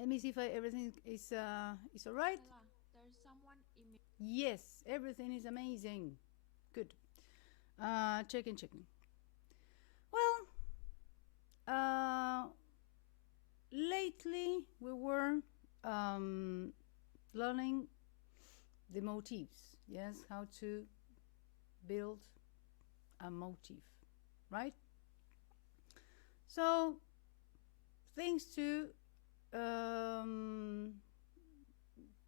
Let me see if everything is all right. There's someone Yes, everything is amazing. Good. Checking. Well, lately we were learning the motifs. Yes, how to build a motif, right? So things to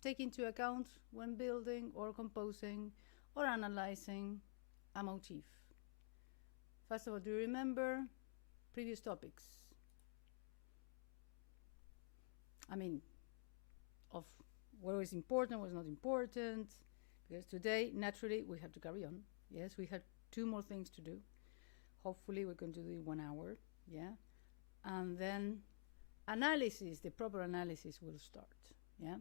take into account when building or composing or analyzing a motif. First of all, do you remember previous topics? I mean, of what was important, what was not important, because today, naturally, we have to carry on. Yes, we have 2 more things to do. Hopefully, we're going to do it 1 hour, yeah? And then analysis, the proper analysis will start, yeah?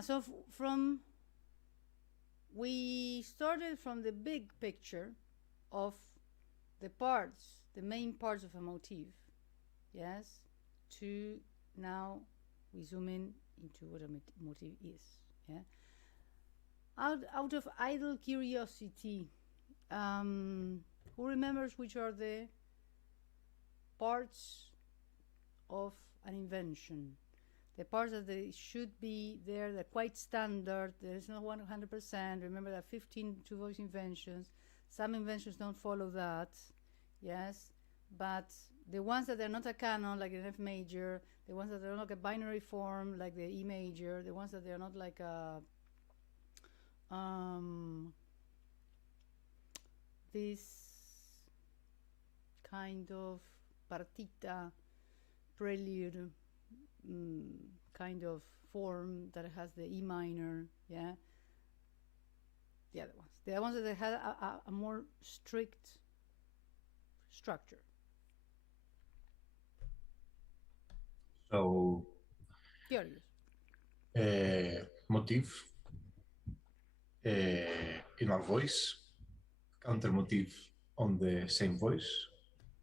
So we started from the big picture of the parts, the main parts of a motif, yes, to now we zoom in into what a motif is, yeah. Out of idle curiosity, who remembers which are the parts of an invention? The parts that they should be there, they're quite standard. There is not 100%. Remember that 15 two-voice inventions. Some inventions don't follow that, yes. But the ones that are not a canon, like an F major, the ones that are not a binary form, like the E major, the ones that they are not like a this kind of partita prelude kind of form that has the E minor, yeah. The other ones that had a more strict structure. So, Curious. motif in one voice, counter motif on the same voice,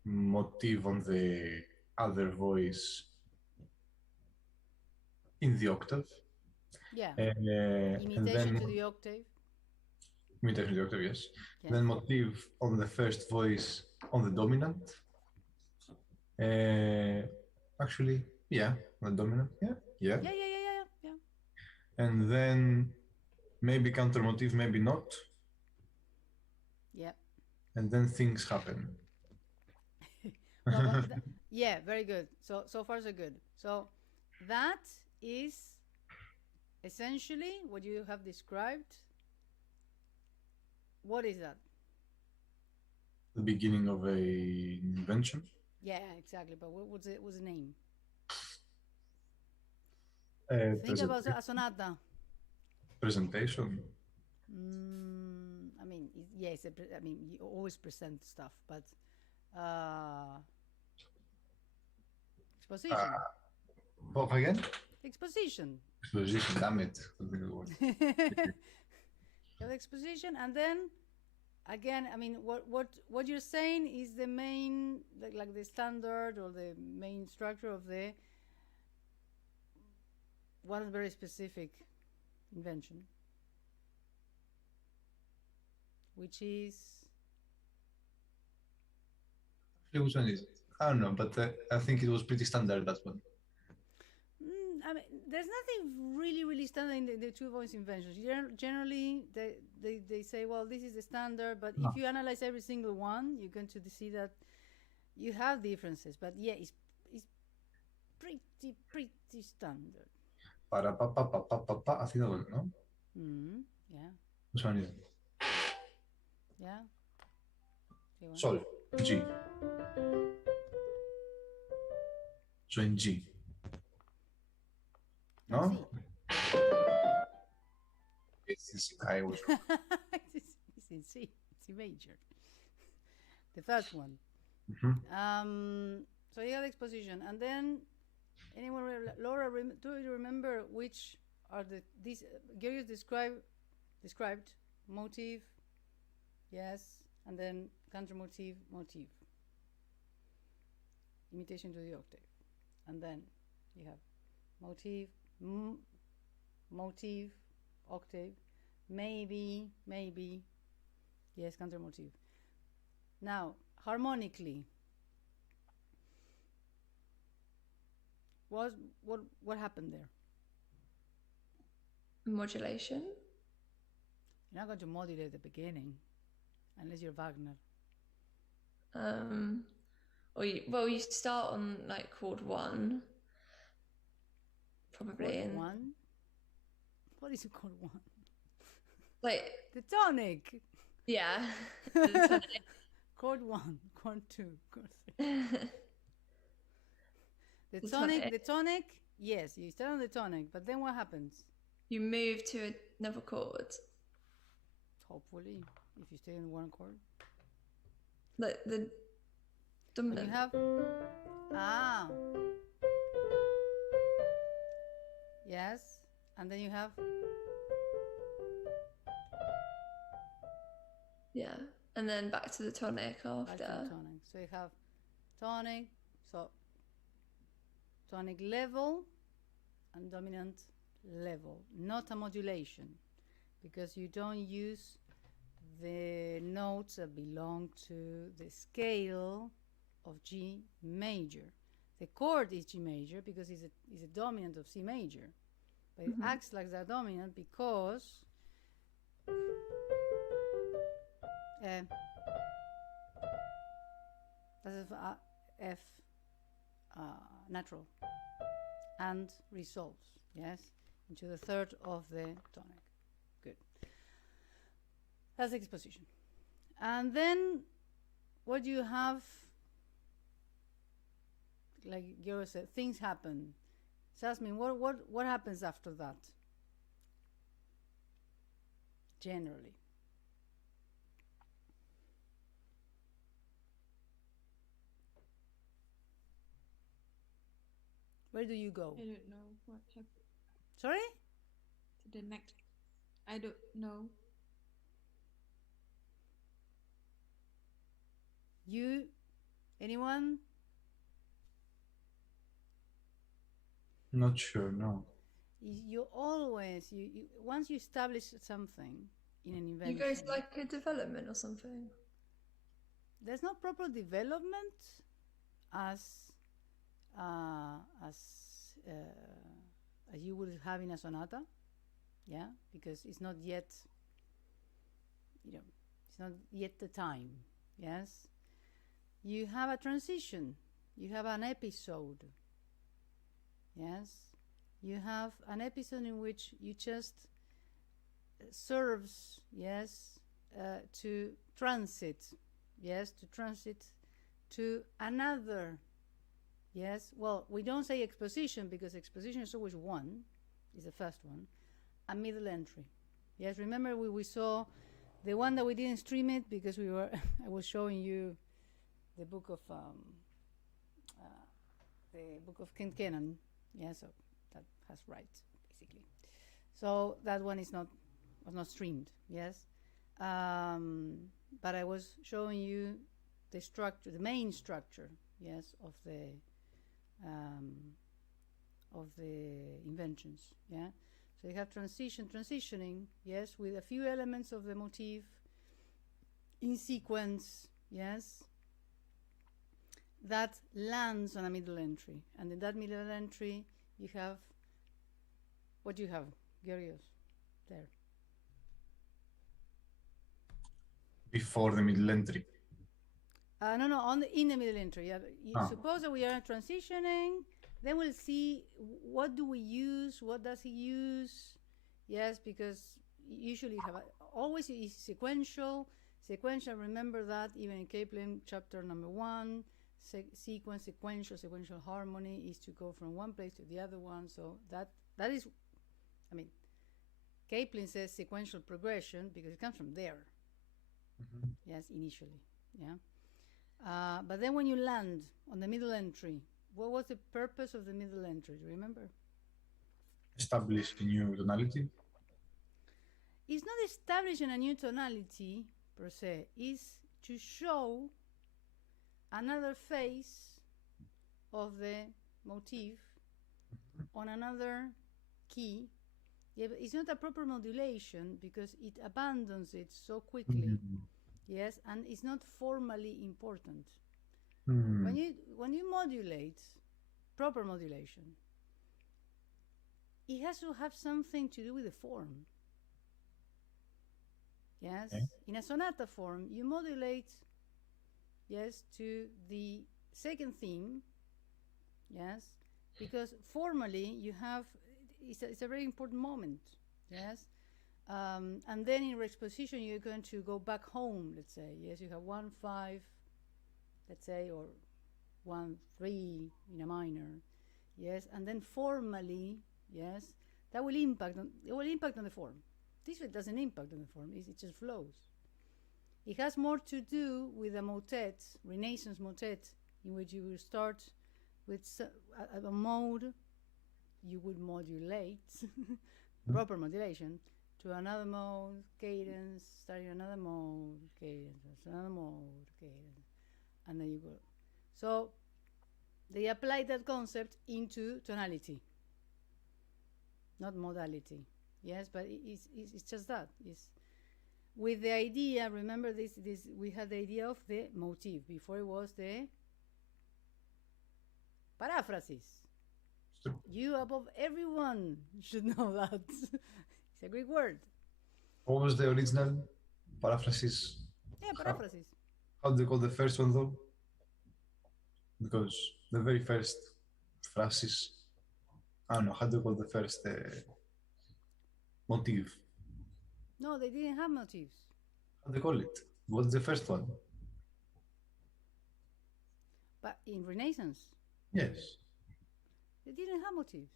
motif on the other voice in the octave. Yeah. And Imitation then to the octave. imitation to the octave, yes. Yes. Then motif on the first voice on the dominant. Actually, yeah, the dominant, yeah. Yeah. And then maybe counter motif, maybe not. Yeah. And then things happen. Well, yeah, very good. So far so good. So that is essentially what you have described. What is that? The beginning of a invention. Yeah, exactly. But what's the name? Think about a sonata. Presentation. I mean, yes. I mean, you always present stuff, but exposition. What again? Exposition. Exposition. Damn it. You have exposition, and then again, I mean, what you're saying is the main, like the standard or the main structure of the one very specific invention, which is. Which one is it? I don't know, but I think it was pretty standard, that one. I mean, there's nothing really standard in the two-voice inventions. Generally, they say, well, this is the standard, but if you analyze every single one, you're going to see that you have differences. But yeah, it's pretty standard. Para pa pa pa pa pa pa, así de bueno, ¿no? Yeah. Which one is it? Yeah. Sol, G. So in G. No? It's in C. I was wrong. It's in C. C major. The first one. So you have exposition, and then anyone, Laura, do you remember which are these? Gerius described motive, yes, and then counter motif, imitation to the octave, and then You have motive, octave, maybe, yes, counter motive. Now, harmonically, what happened there? Modulation. You're not going to modulate at the beginning, unless you're Wagner. You start on like chord 1, probably. Chord 1? What is chord 1? Like the tonic. Yeah. The tonic. Chord 1, chord 2, chord 3. The tonic. Yes, you start on the tonic, but then what happens? You move to another chord. Hopefully, if you stay on one chord. Like the dominant. You have yes, and then you have and then back to the tonic after. Back to the tonic. So you have tonic, so tonic level and dominant level, not a modulation, because you don't use the notes that belong to the scale of G major. The chord is G major because it's a dominant of C major, but it acts like the dominant because that's F natural and resolves, yes, into the third of the tonic. Good. That's exposition. And then what you have, like Gero said, things happen. Jasmine, what happens after that? Generally. Where do you go? I don't know what happened. Sorry? To the next. I don't know. You? Anyone? Not sure, no. You always, once you establish something in an invention. You go to like a development or something? There's no proper development as you would have in a sonata, yeah, because it's not yet, it's not yet the time, yes. You have a transition, you have an episode, yes. You have an episode in which you just serves, yes, to transit, yes, to another. Yes, well, we don't say exposition because exposition is always one, is the first one, a middle entry. Yes, remember we saw the one that we didn't stream it because I was showing you the book of Ken Kennan. Yeah, so that has rights basically. So that one was not streamed. Yes, but I was showing you the structure, the main structure. Yes, of the inventions, yeah. So you have transitioning, yes, with a few elements of the motif in sequence, yes, that lands on a middle entry, and in that middle entry you have what do you have, Georgios, there? Before the middle entry. No, in the middle entry. Yeah, suppose that we are transitioning, then we'll see what do we use, what does he use. Yes, because usually you have always is sequential. Remember that even in Kaplan chapter number 1, sequential harmony is to go from one place to the other one. So that is, I mean, Kaplan says sequential progression because it comes from there. Yes, initially, yeah. But then when you land on the middle entry, what was the purpose of the middle entry? Do you remember? Establish a new tonality? It's not establishing a new tonality per se. It's to show another phase of the motif on another key, yeah, but it's not a proper modulation because it abandons it so quickly. Yes, and it's not formally important. When you modulate, proper modulation, it has to have something to do with the form. Yes, Okay. in a sonata form, you modulate, yes, to the second theme, yes, because formally you have, it's a very important moment, yes. And then in exposition, you're going to go back home, let's say, yes, you have 1-5, let's say, or 1-3 in a minor, yes, and then formally, yes, that will impact on, it will impact on the form. This way doesn't impact on the form, it just flows. It has more to do with a motet, Renaissance motet, in which you will start with a mode, you would modulate, proper modulation, to another mode, cadence, starting another mode, cadence, another mode, cadence, and then you go. So they apply that concept into tonality, not modality. Yes, but it's just that. It's with the idea, remember this we had the idea of the motif. Before it was the paraphrasis. You above everyone should know that. It's a Greek word. What was the original paraphrasis? Yeah, paraphrasis. How do you call the first one though? Because the very first phrases, I don't know, how do you call the first motif? No, they didn't have motifs. How do you call it? What's the first one? But in Renaissance, Yes. they didn't have motifs.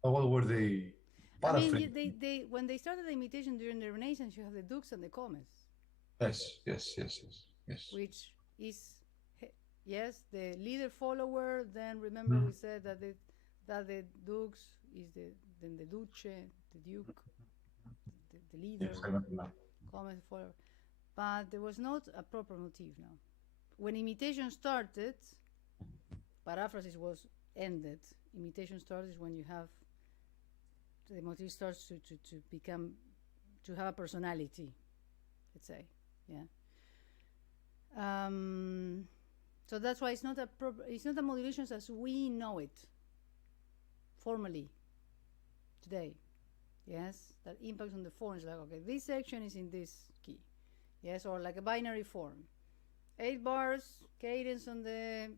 What were they? I mean, they when they started the imitation during the Renaissance, you have the dux and the comes. Yes. Which is, yes, the leader follower. Then remember we said that the dux is then the duce, the duke, the leader, Yes, I remember now. comes follower. But there was not a proper motif now. When imitation started, paraphrasis was ended. Imitation started when you have the motif starts to become, to have a personality, let's say, yeah. So that's why it's not a modulation as we know it formally today, yes, that impacts on the form. It's like, okay, this section is in this key, yes, or like a binary form, 8 bars, cadence on the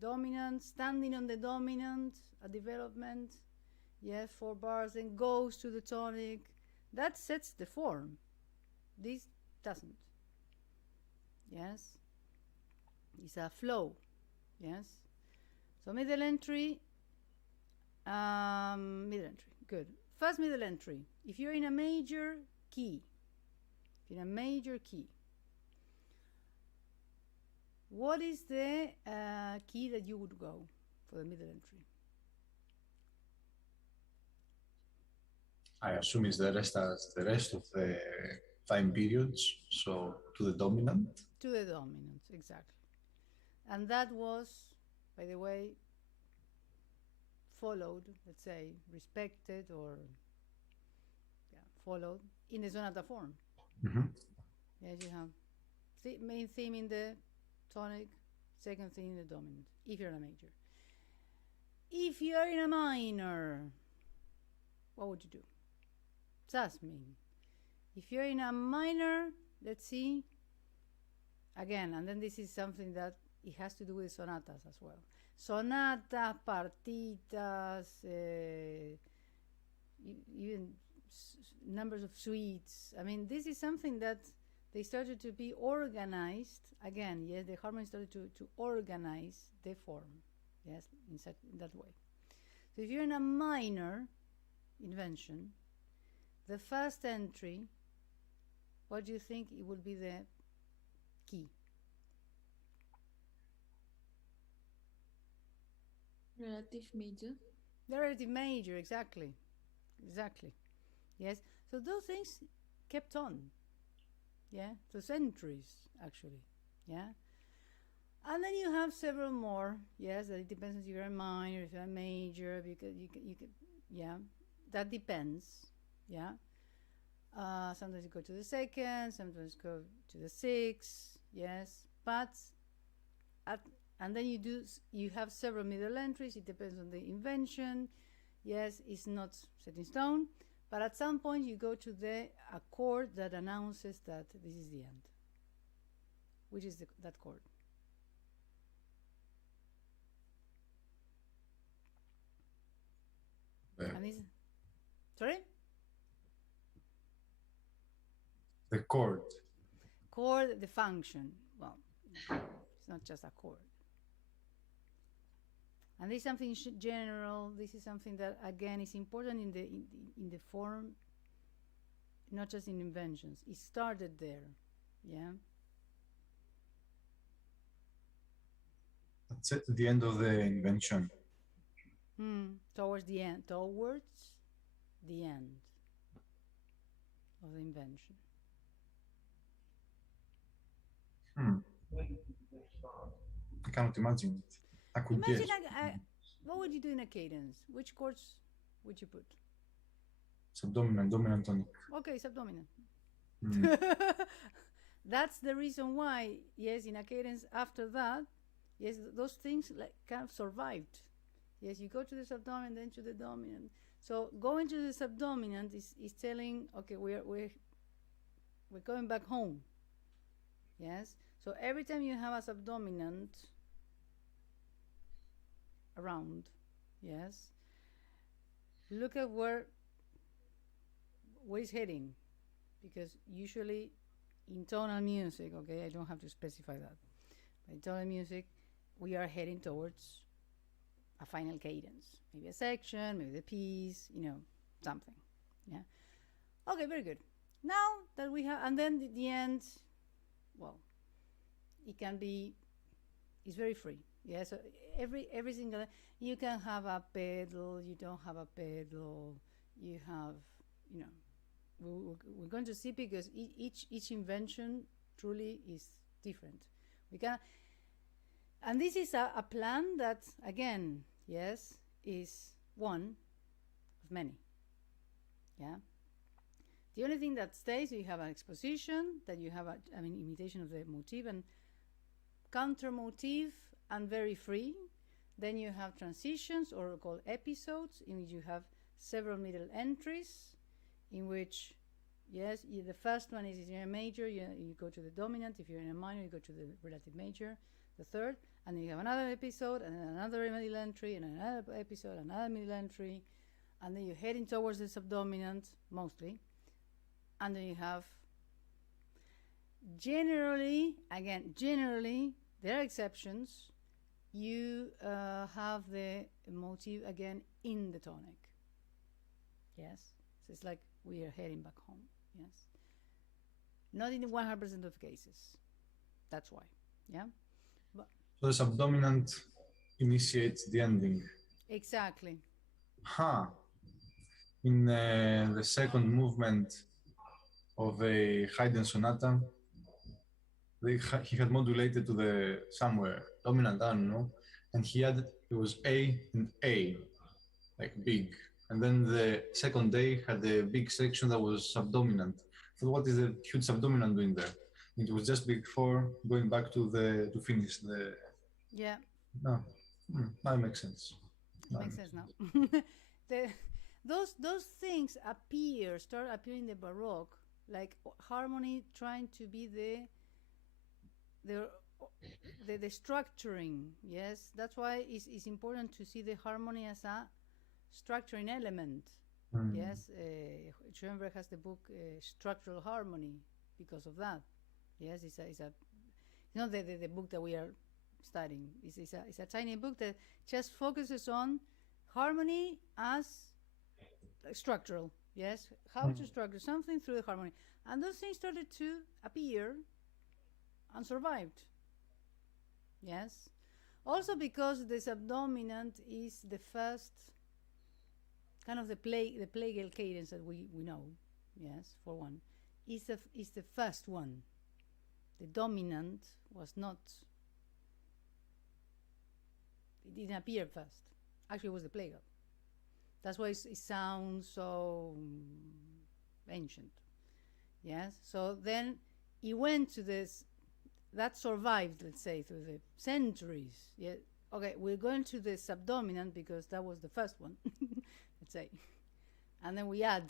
dominant, standing on the dominant, a development, yes, 4 bars, then goes to the tonic. That sets the form. This doesn't. Yes, it's a flow. Yes, so middle entry, good. First middle entry. If you're in a major key, what is the key that you would go for the middle entry? I assume it's the rest of the time periods, so to the dominant. To the dominant, exactly. And that was, by the way, followed, let's say, respected or followed in the sonata form. Yes, you have main theme in the tonic, second theme in the dominant, if you're in a major. If you're in a minor, what would you do? Just me. If you're in a minor, let's see, again, and then this is something that it has to do with sonatas as well. Sonatas, partitas, even numbers of suites. I mean, this is something that they started to be organized. Again, yes, the harmony started to organize the form, yes, in that way. So if you're in a minor invention, the first entry, what do you think it would be the key? Relative major. The relative major, exactly. Yes, so those things kept on, yeah, for centuries actually, yeah. And then you have several more. Yes, that it depends if you're a minor, if you're a major, because you could, yeah, that depends. Yeah. Sometimes you go to the second, sometimes go to the sixth. Yes, but and then you have several middle entries. It depends on the invention. Yes, it's not set in stone, but at some point you go to the chord that announces that this is the end. Which is that chord? And this, sorry? The chord. Chord, the function. Well, it's not just a chord. And this is something general. This is something that again is important in the form, not just in inventions. It started there, yeah. That's at the end of the invention. Towards the end. Towards the end of the invention. I cannot imagine it. I could Imagine guess. what would you do in a cadence? Which chords would you put? Subdominant, dominant, tonic. Okay, subdominant. That's the reason why, yes, in a cadence after that, yes, those things like kind of survived. Yes, you go to the subdominant, then to the dominant. So going to the subdominant is telling, okay, we're going back home. Yes. So every time you have a subdominant around, yes, look at where it's heading, because usually in tonal music, okay, I don't have to specify that, but in tonal music we are heading towards a final cadence, maybe a section, maybe the piece, something. Yeah. Okay, very good. Now that we have, and then the end, well, it can be, it's very free. Yeah, so every single, you can have a pedal, you don't have a pedal, you have, we're going to see, because each invention truly is different. We can, and this is a plan that, again, yes, is one of many. Yeah. The only thing that stays, you have an exposition, that you have imitation of the motif and counter motif, and very free. Then you have transitions, or called episodes, in which you have several middle entries, in which, yes, the first one is if you're a major, you go to the dominant. If you're in a minor, you go to the relative major, the third, and then you have another episode, and then another middle entry, and another episode, another middle entry, and then you're heading towards the subdominant, mostly. And then you have, generally, there are exceptions, you have the motive again in the tonic. Yes, so it's like we are heading back home. Yes, not in 100% of cases. That's why. Yeah. But so the subdominant initiates the ending. Exactly. In the second movement of a Haydn sonata, he had modulated to the somewhere dominant, I don't know, and it was A and A, like big, and then the second day had a big section that was subdominant. So what is the huge subdominant doing there? It was just before going back to finish the. Yeah. No, that makes sense. Makes sense now. Those things start appearing in the Baroque, like harmony trying to be the structuring. Yes, that's why it's important to see the harmony as a structuring element. Yes, Schoenberg has the book Structural Harmony because of that. Yes, it's not the book that we are studying. It's a tiny book that just focuses on harmony as structural. Yes, how to structure something through the harmony, and those things started to appear and survived. Yes, also because the subdominant is the first kind of the plagal cadence that we know. Yes, for one, is the first one. The dominant was not It didn't appear first. Actually, it was the plagal. That's why it sounds so ancient. Yes. So then it went to this. That survived, let's say, through the centuries. Yeah. Okay, we're going to the subdominant because that was the first one, let's say. And then we add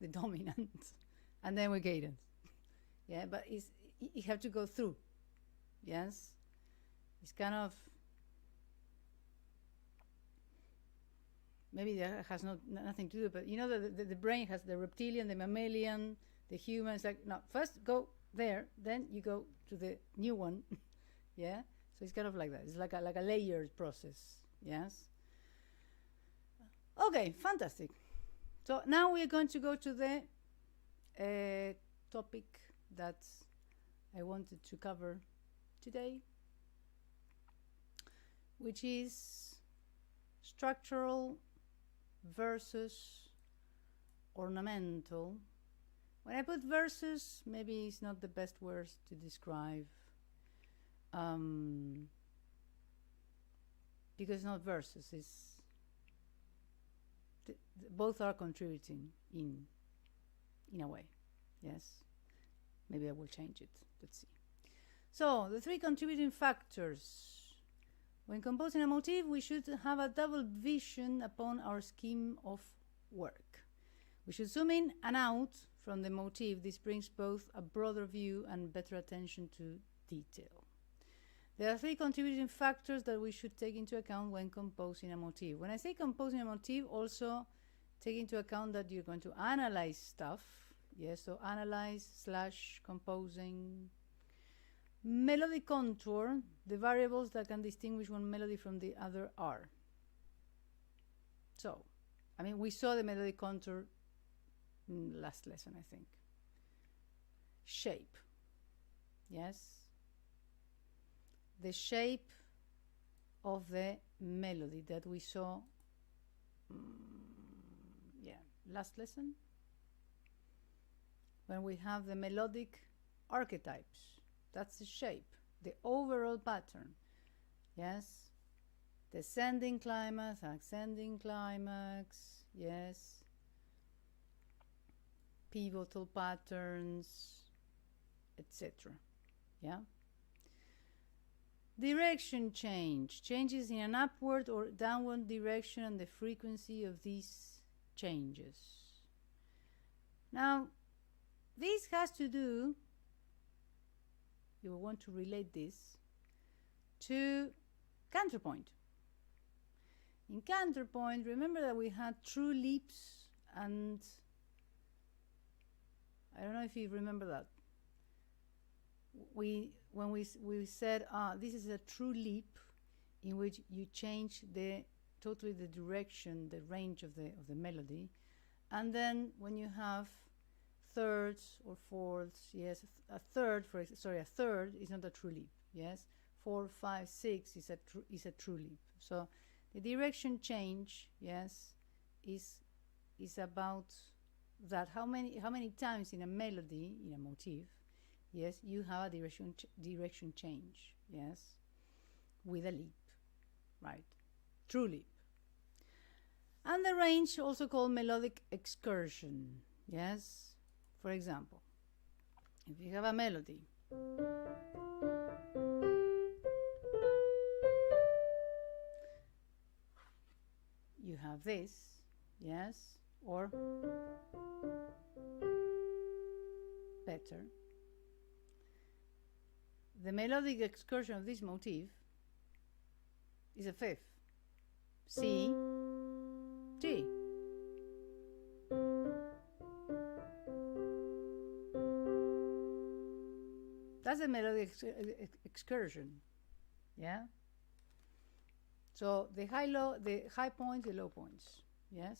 the dominant, and then we cadence. Yeah, but you have to go through. Yes. It's kind of, maybe that has nothing to do, but you know the brain has the reptilian, the mammalian, the human. It's like, no, first go there, then you go to the new one. Yeah. So it's kind of like that. It's like a layered process. Yes. Okay, fantastic. So now we are going to go to the topic that I wanted to cover today, which is structural versus ornamental. When I put versus, maybe it's not the best words to describe, because it's not versus, it's both are contributing in a way. Yes, maybe I will change it. Let's see. So the three contributing factors. When composing a motif, we should have a double vision upon our scheme of work. We should zoom in and out from the motif. This brings both a broader view and better attention to detail. There are three contributing factors that we should take into account when composing a motif. When I say composing a motif, also take into account that you're going to analyze stuff. Yes, so analyze / composing. Melodic contour, the variables that can distinguish one melody from the other are. So, I mean, we saw the melodic contour in last lesson, I think. Shape. Yes. The shape of the melody that we saw, last lesson, when we have the melodic archetypes. That's the shape, the overall pattern. Yes. Descending climax, ascending climax. Yes. Pivotal patterns, etc. Yeah. Direction change, changes in an upward or downward direction and the frequency of these changes. Now, this has to do, you will want to relate this to counterpoint. In counterpoint, remember that we had true leaps, and I don't know if you remember that. When we said, this is a true leap in which you change totally the direction, the range of the melody, and then when you have thirds or fourths, yes, a third is not a true leap. Yes, 4, 5, 6 is a true leap. So the direction change, yes, is about that. How many times in a melody, in a motif, yes, you have a direction change, yes, with a leap, right? True leap. And the range, also called melodic excursion, yes. For example, if you have a melody, you have this, yes, or better. The melodic excursion of this motif is a fifth. C, G. That's a melodic excursion. Yeah? So the high points, the low points. Yes?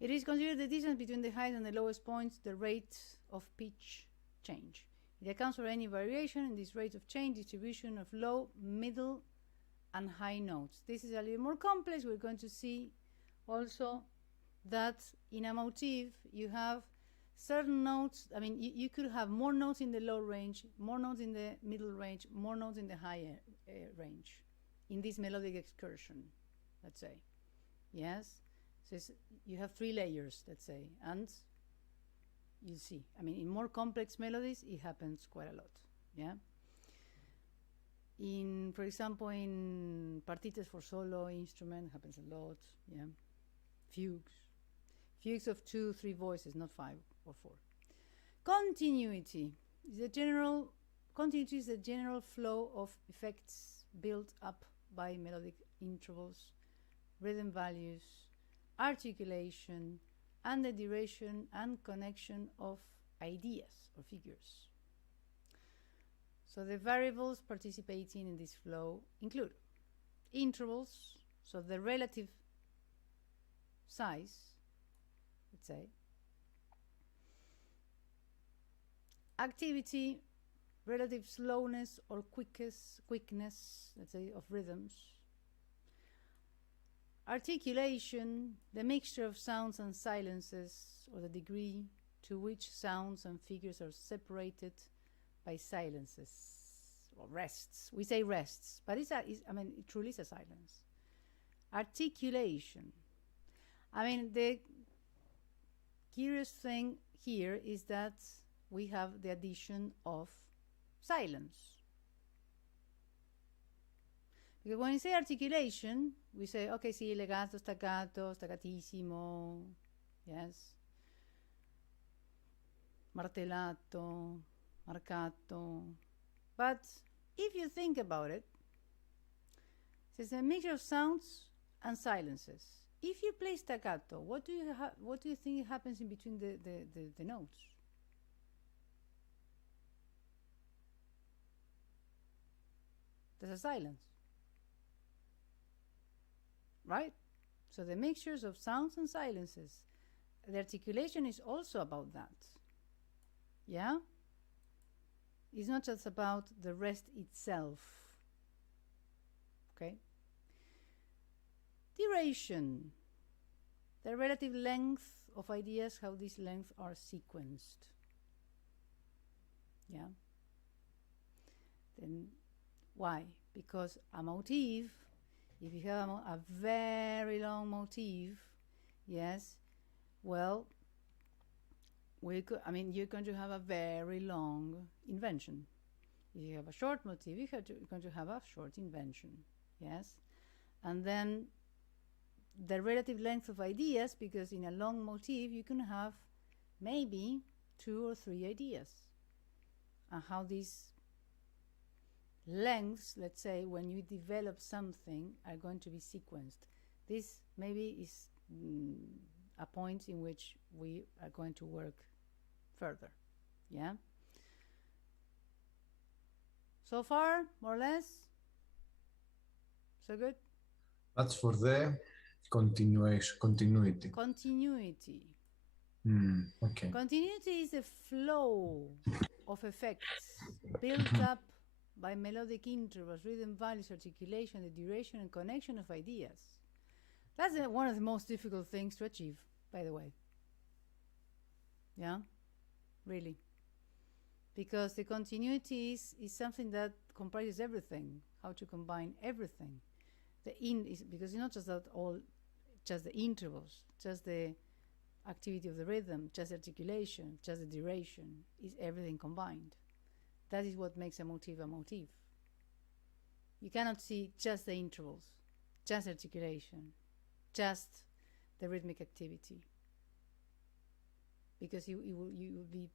It is considered the distance between the highest and the lowest points, the rate of pitch change. It accounts for any variation in this rate of change, distribution of low, middle, and high notes. This is a little more complex. We're going to see also that in a motif you have certain notes. I mean, you could have more notes in the low range, more notes in the middle range, more notes in the high range in this melodic excursion, let's say. Yes, so you have 3 layers, let's say, and you see, I mean, in more complex melodies, it happens quite a lot. Yeah. For example, in partitas for solo instrument, happens a lot. Yeah. Fugues of 2, 3 voices, not 5 or 4. Continuity is the general flow of effects built up by melodic intervals, rhythm values, articulation, and the duration and connection of ideas or figures. So the variables participating in this flow include intervals, so the relative size, let's say, activity, relative slowness or quickness, let's say, of rhythms, articulation, the mixture of sounds and silences, or the degree to which sounds and figures are separated by silences or rests. We say rests, but it truly is a silence. Articulation. I mean, the curious thing here is that we have the addition of silence. Because when we say articulation, we say, okay, sí, legato, staccato, staccatissimo, yes, martellato, marcato. But if you think about it, it's a mixture of sounds and silences. If you play staccato, what do you think happens in between the notes? There's a silence, right? So the mixtures of sounds and silences, the articulation is also about that. Yeah? It's not just about the rest itself. Okay? Duration, the relative length of ideas, how these lengths are sequenced. Yeah? Then why? Because a motif, if you have a very long motif, yes, well, you're going to have a very long invention. If you have a short motif, you're going to have a short invention, yes? And then the relative length of ideas, because in a long motif, you can have maybe 2 or 3 ideas. And how these lengths, let's say, when you develop something, are going to be sequenced. This maybe is a point in which we are going to work further. Yeah? So far, more or less? So good? That's for the continuity. Continuity. Okay. Continuity is the flow of effects built up by melodic intervals, rhythm values, articulation, the duration and connection of ideas. That's one of the most difficult things to achieve, by the way. Yeah? Really. Because the continuity is something that comprises everything, how to combine everything. Because it's not just that just the intervals, just the activity of the rhythm, just articulation, just the duration, is everything combined. That is what makes a motif a motif. You cannot see just the intervals, just articulation, just the rhythmic activity, because you will be,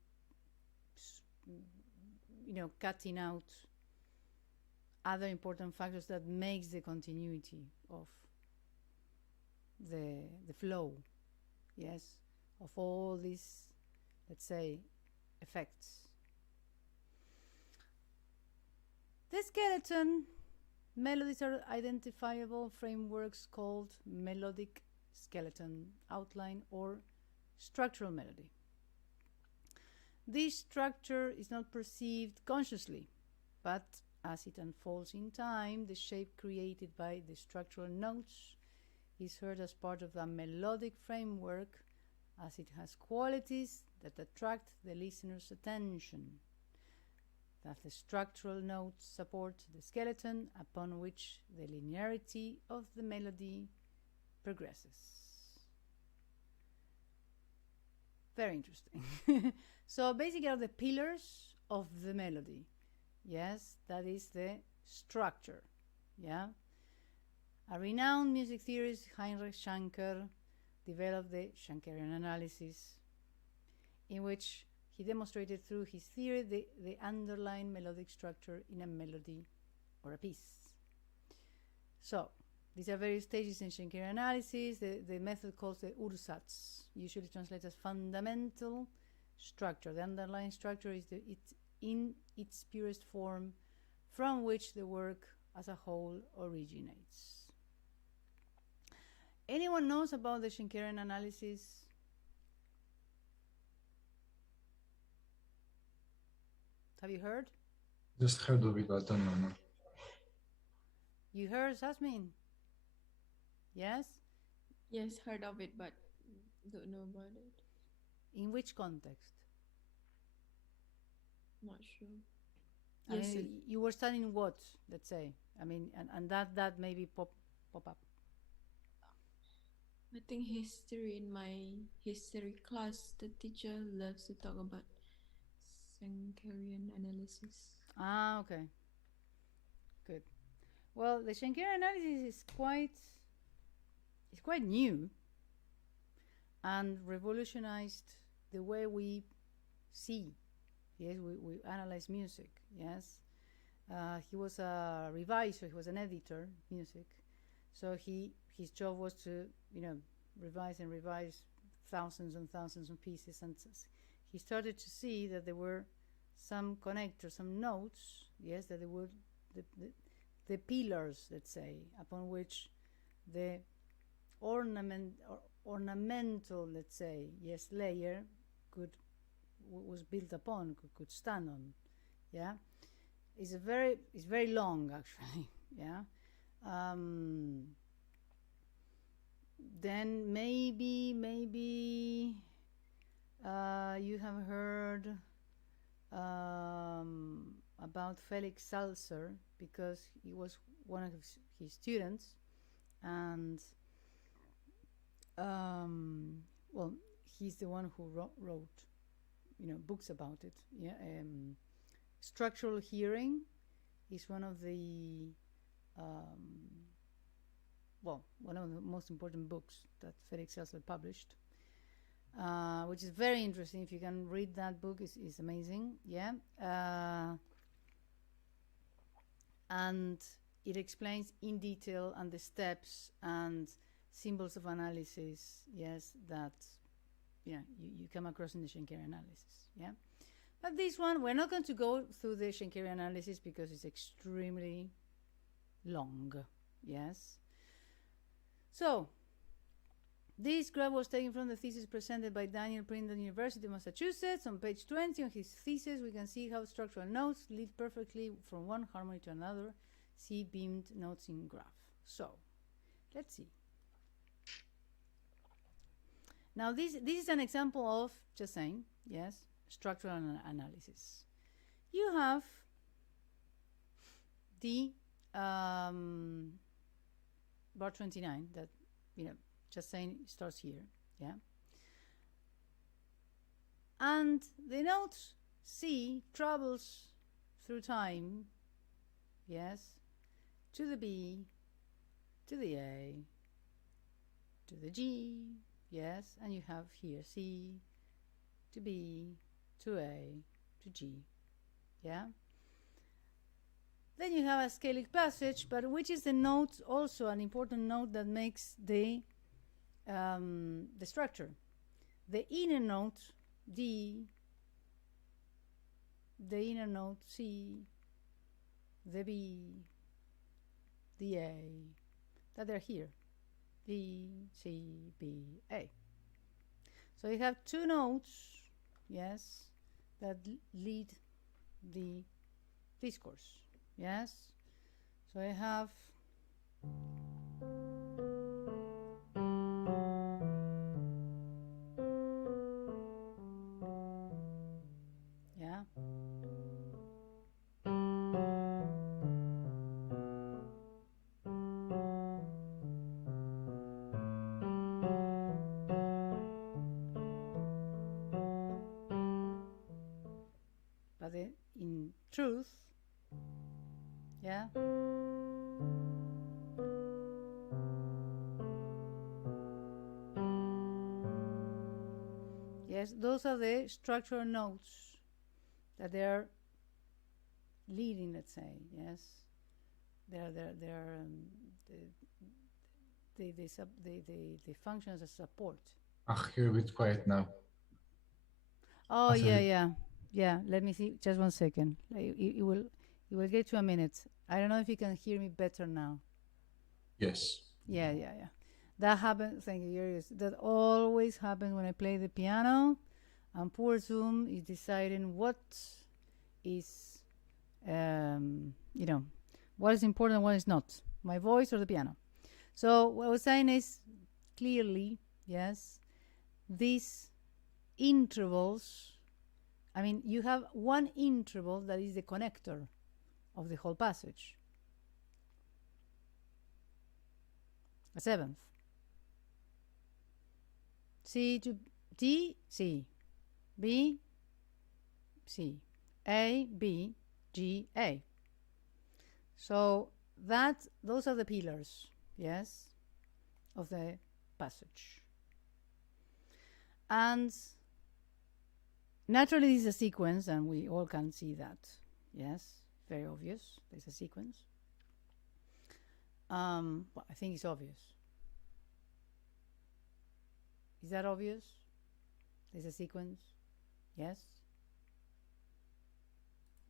cutting out other important factors that makes the continuity of the flow, yes, of all these, let's say, effects. The skeleton melodies are identifiable frameworks called melodic skeleton, outline, or structural melody. This structure is not perceived consciously, but as it unfolds in time, the shape created by the structural notes is heard as part of the melodic framework, as it has qualities that attract the listener's attention. that the structural notes support the skeleton upon which the linearity of the melody progresses. Very interesting. So basically are the pillars of the melody. Yes, that is the structure. Yeah. A renowned music theorist, Heinrich Shanker, developed the Shankerian analysis, in which he demonstrated through his theory the underlying melodic structure in a melody or a piece. So, these are various stages in Shankerian analysis. The method calls the Ursatz, usually translates as fundamental structure. The underlying structure is in its purest form, from which the work as a whole originates. Anyone knows about the Shankerian analysis? Have you heard? Just heard of it, but I don't know. No. You heard, Jasmine? Yes? Yes, heard of it, but don't know about it. In which context? Not sure. I Yes, mean, you were studying what, let's say? I mean, and that maybe pop up. I think history in my history class, the teacher loves to talk about Shankerian analysis. Ah, okay. Good. Well, the Shankerian analysis is quite new and revolutionized the way we see. Yes, we analyze music. Yes. He was a reviser, he was an editor, music. So his job was to, revise and revise thousands and thousands of pieces, and he started to see that there were some connectors, some notes, yes, that they would the pillars, let's say, upon which the ornamental, let's say, yes, layer was built upon, could stand on. Yeah, it's very long actually. Yeah. Then maybe you have heard about Felix Salzer, because he was one of his students, and well, he's the one who wrote books about it. Yeah. Structural hearing is one of the one of the most important books that Felix Salzer published, which is very interesting. If you can read that book, is amazing. Yeah. And it explains in detail and the steps and symbols of analysis, yes, that you come across in the Shankerian analysis. Yeah. But this one, we're not going to go through the Shankerian analysis because it's extremely long. Yes. So, this graph was taken from the thesis presented by Daniel Print at the University of Massachusetts. On page 20 of his thesis, we can see how structural notes lead perfectly from one harmony to another. See beamed notes in graph. So, let's see. Now, this is an example of, just saying, yes, structural analysis. You have the bar 29 that, just saying starts here, yeah? And the note C travels through time, yes, to the B, to the A, to the G, yes, and you have here C, to B, to A, to G, yeah? Then you have a scalic passage, but which is the note, also an important note that makes the structure. The inner note D, the inner note C, the B, the A, that they're here. D, C, B, A. So you have two notes, yes, that lead the discourse. Yes, so I have truth. Yeah. Yes, those are the structural notes that they are leading, let's say. Yes, they function as a support. You're a bit quiet now. Oh, yeah. Let me see. Just 1 second. It will get to a minute. I don't know if you can hear me better now. Yes. Yeah. That happens. Thank you, Yurius. That always happens when I play the piano, and poor Zoom is deciding what is, what is important and what is not, my voice or the piano. So what I was saying is, clearly, yes, these intervals, I mean, you have one interval that is the connector of the whole passage. A seventh. C to D, C. B, C. A, B, G, A. So those are the pillars, yes, of the passage. And naturally, this is a sequence, and we all can see that. Yes, very obvious. There's a sequence. Well, I think it's obvious. Is that obvious? There's a sequence. Yes.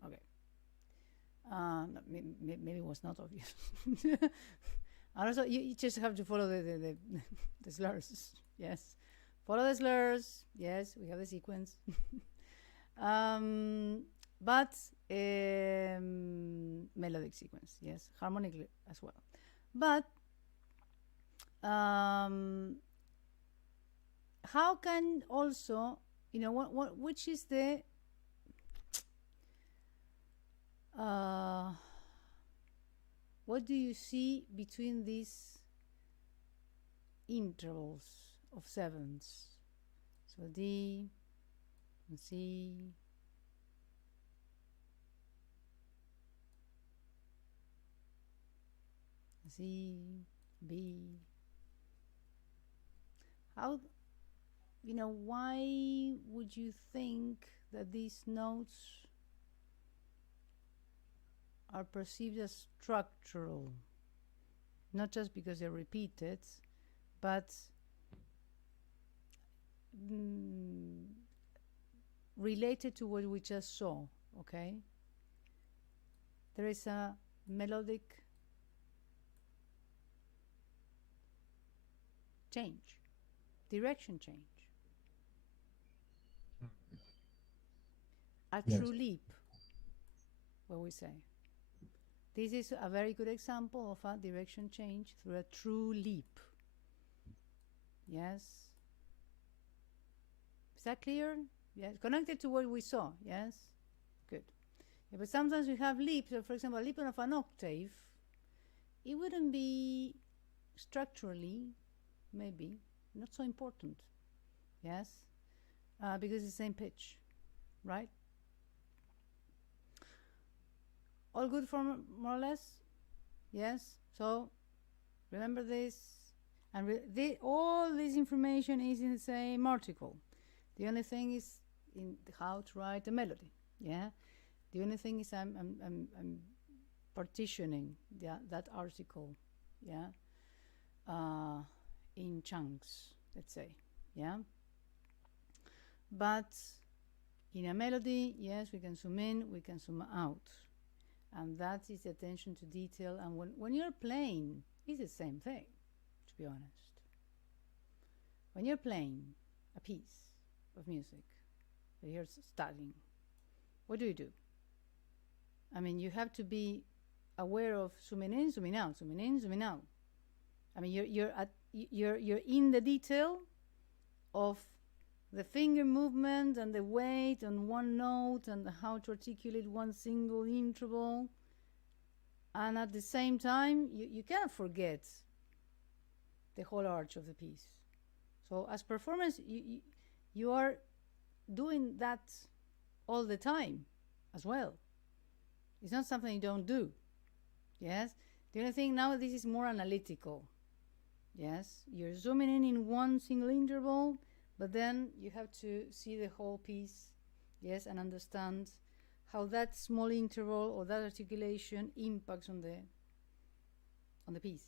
Okay. No, maybe it was not obvious. And also, you just have to follow the slurs. Yes. Follow the slurs. Yes, we have the sequence. But melodic sequence. Yes, harmonic as well. But how can also, which is the what do you see between these intervals of sevenths? So D and C, C, B. How, why would you think that these notes are perceived as structural? Not just because they're repeated, but related to what we just saw, okay? There is a melodic change, direction change. A true leap, what we say. This is a very good example of a direction change through a true leap. Yes? Is that clear? Yes, connected to what we saw, yes? Good. Yeah, but sometimes we have leaps, for example, a leap of an octave. It wouldn't be structurally, maybe, not so important, yes? Because it's the same pitch, right? All good for more or less? Yes? So, remember this. And all this information is in the same article. The only thing is in how to write a melody. Yeah. The only thing is I'm partitioning that article. Yeah. In chunks, let's say. Yeah. But in a melody, yes, we can zoom in, we can zoom out, and that is attention to detail. And when you're playing, it's the same thing. To be honest, when you're playing a piece of music that you're studying, what do? I mean, you have to be aware of zooming in, zooming out, zooming in, zooming out. I mean, you're in the detail of the finger movement and the weight on one note and how to articulate one single interval, and at the same time you cannot forget the whole arch of the piece. So as performers, you are doing that all the time as well. It's not something you don't do. Yes. The only thing now, this is more analytical. Yes. You're zooming in one single interval, but then you have to see the whole piece. Yes, and understand how that small interval or that articulation impacts on the piece.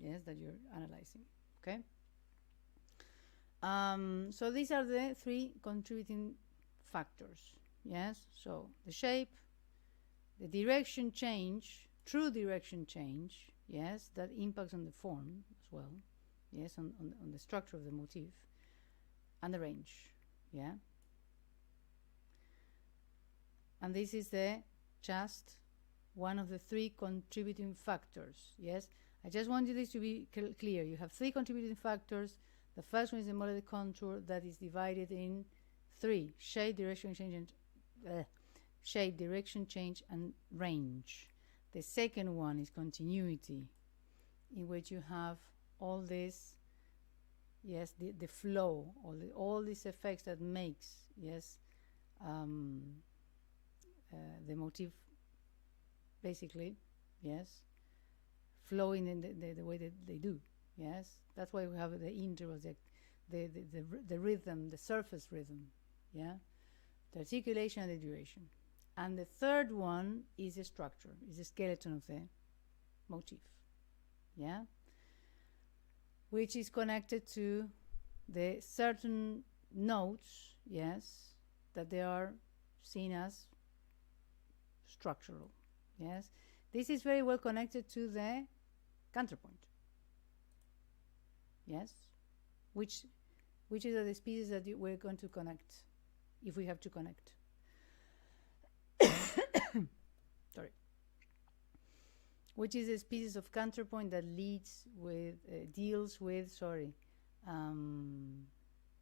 Yes, that you're analyzing. Okay. So these are the three contributing factors. Yes. So the shape, the direction change, true direction change. Yes, that impacts on the form as well. Yes, on the structure of the motif, and the range. Yeah. And this is just one of the three contributing factors. Yes, I just want you this to be clear. You have three contributing factors. The first one is the melodic contour that is divided in three: shape, direction change, and range. The second one is continuity, in which you have all this, yes, the flow, all these effects that makes, yes, the motif basically, yes, flowing in the way that they do. Yes, that's why we have the intervals, the rhythm, the surface rhythm, yeah, the articulation and the duration. And the third one is the structure, is the skeleton of the motif, yeah, which is connected to the certain notes, yes, that they are seen as structural. Yes, this is very well connected to the counterpoint. Yes, which are the species that we're going to connect, if we have to connect. Sorry. Which is a species of counterpoint that deals with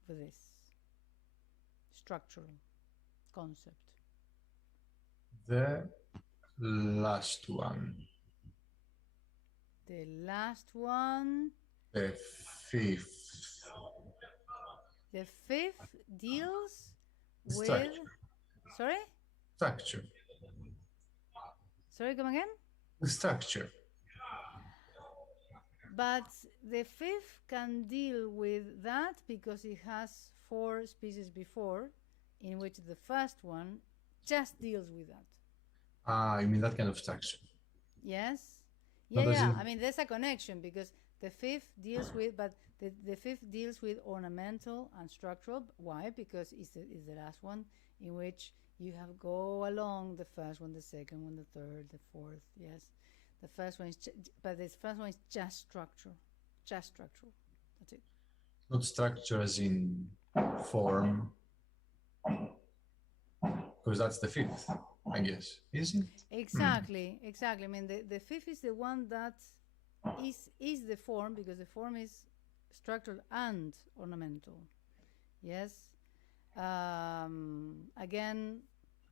this structural concept. The last one. The last one. The fifth. The fifth deals Structure. with. Sorry? Structure. Sorry, come again? The structure. But the fifth can deal with that because it has 4 species before, in which the first one just deals with that. Ah, you mean that kind of structure? Yes. No, Yeah. I mean, there's a connection because the fifth deals with, but the fifth deals with ornamental and structural. Why? Because it's the last one in which you have go along the first one, the second one, the third, the fourth. Yes. The first one is, but the first one is just structural. Just structural. That's it. Not structure as in form, because that's the fifth, I guess, isn't it? Exactly. I mean, the fifth is the one that is the form, because the form is structural and ornamental. Yes. Again,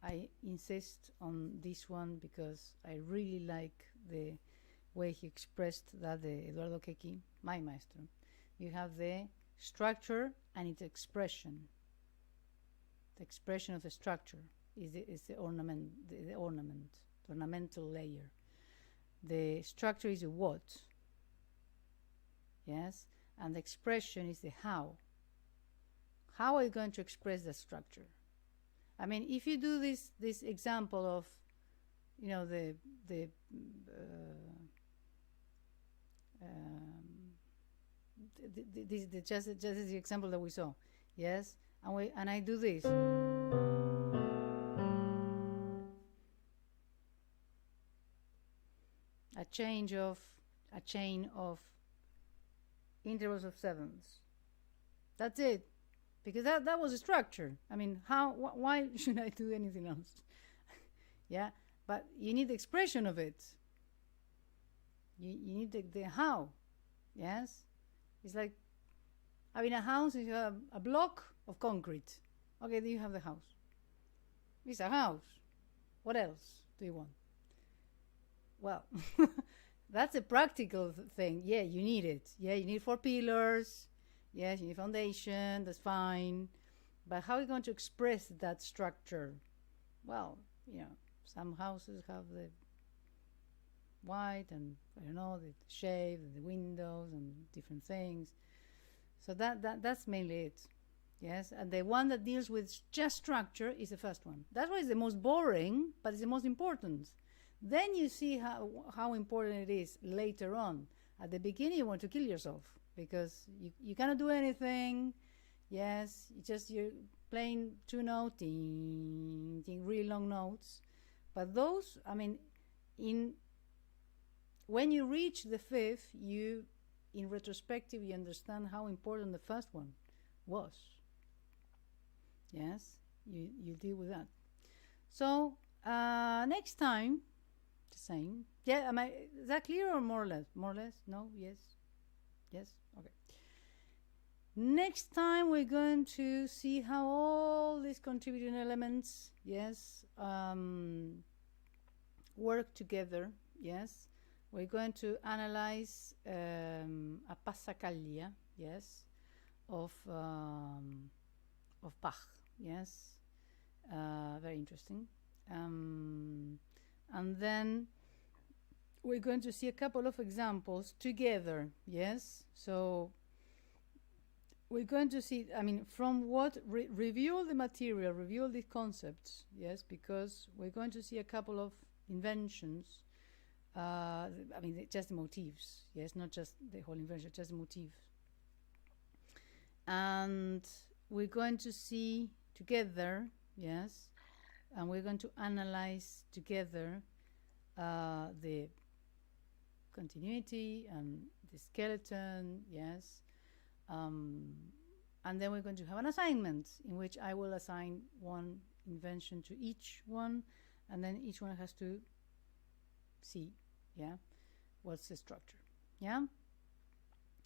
I insist on this one because I really like the way he expressed that, the Eduardo Quequi, my maestro. You have the structure and its expression. The expression of the structure is the ornament, the ornamental layer. The structure is a what, yes, and the expression is the how. How are you going to express the structure? I mean, if you do this example of, you know, just the example that we saw, yes, and I do this. A chain of intervals of sevenths. That's it, because that was a structure. I mean, why should I do anything else? Yeah, but you need the expression of it. You need the how. Yes, it's like having a house. You have a block of concrete. Okay, then you have the house. It's a house. What else do you want? Well, that's a practical thing. Yeah, you need it. Yeah, you need 4 pillars. Yes, you need foundation. That's fine. But how are you going to express that structure? Well, you know, Some houses have the white and, I don't know, the shade, and the windows and different things. So that's mainly it. Yes, and the one that deals with just structure is the first one. That's why it's the most boring, but it's the most important. Then you see how important it is later on. At the beginning, you want to kill yourself because you cannot do anything. Yes, you're playing two notes, ding, ding, really long notes. But those, I mean, when you reach the fifth, in retrospective, you understand how important the first one was. Yes, you deal with that. So next time, the same. Yeah, is that clear or more or less? More or less? No? Yes? Yes? Okay. Next time we're going to see how all these contributing elements, yes, work together. Yes, we're going to analyze a passacaglia, yes, of Bach. Yes, very interesting. And then we're going to see a couple of examples together. Yes, so we're going to see, I mean, from what, review the material, review the concepts, yes, because we're going to see a couple of inventions. I mean, just the motifs, yes, not just the whole invention, just the motif. And we're going to see together, yes, and we're going to analyze together the continuity and the skeleton, yes. And then we're going to have an assignment in which I will assign one invention to each one, and then each one has to see, yeah, what's the structure, yeah.